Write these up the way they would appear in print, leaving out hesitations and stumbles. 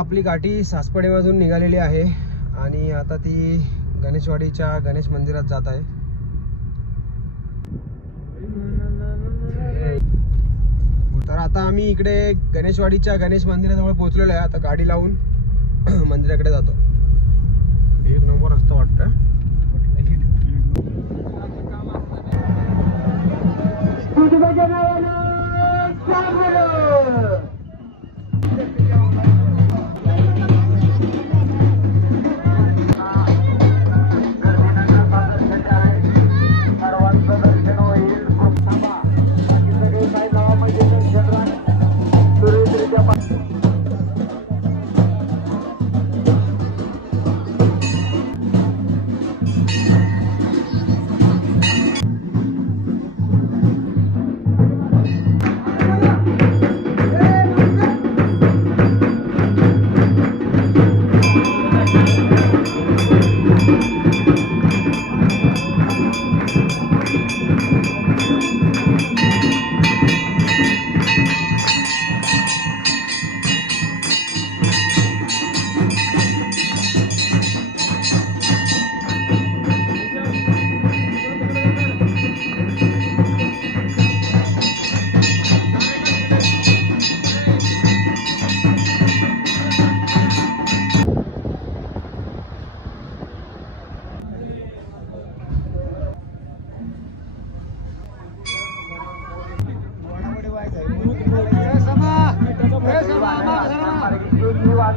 आपली गाठी सासपडेमधून निघालेली आहे आणि आता ती गणेशवाडीच्या गणेश मंदिरात जात आहे. तर आता आम्ही इकडे गणेशवाडीच्या गणेश मंदिराजवळ पोहोचलेलो आहे. आता गाडी लावून मंदिराकडे जातो. एक नंबर असतं वाटतं.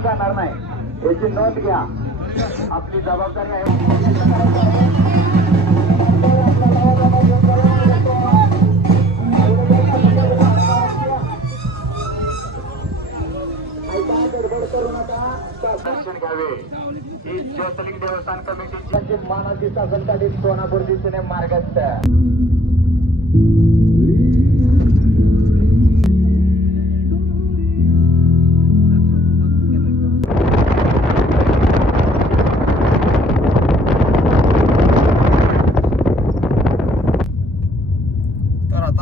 जाणार नाही याची नोंद घ्या. आपली जबाबदारी आहे. दर्शन घ्यावे ही ज्योतिर्लिंग देवस्थान कमिटीची मानाची शासनसाठी सोनापूर दिशेने मार्गस्थ.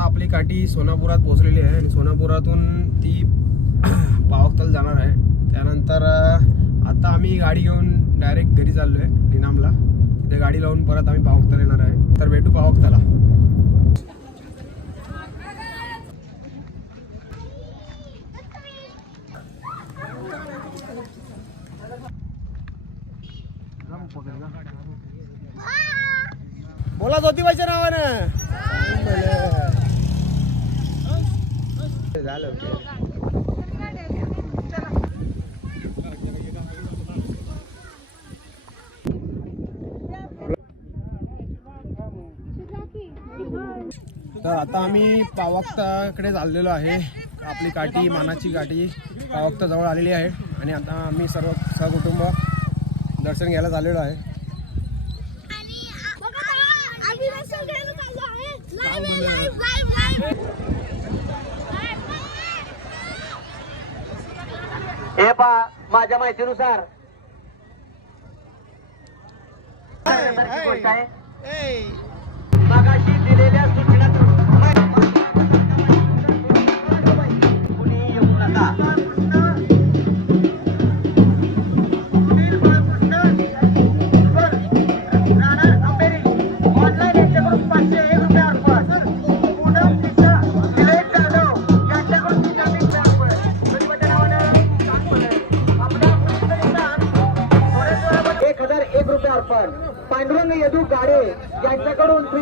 आपली काठी सोनापुरात पोहोचलेली आहे आणि सोनापुरातून ती पावकतल जाणार आहे. त्यानंतर आता आम्ही गाडी घेऊन डायरेक्ट घरी चाललो आहे निनामला. तिथे गाडी लावून परत आम्ही पावकतल येणार आहे. तर भेटू पावकतला. बोला ज्योतिबाच्या नावानं झालं. तर आता आम्ही पावकताकडे चाललेलो आहे. आपली काठी मानाची काठी पावकता जवळ आलेली आहे आणि आता आम्ही सर्व सहकुटुंब दर्शन घ्यायला चाललेलो आहे. हे पहा माझ्या माहितीनुसार गोष्ट आहे. मागाशी दिलेल्या सूचना कुणी येऊ नका. ₹1,001 पांडुरंग यदू गाडे यांच्याकडून श्री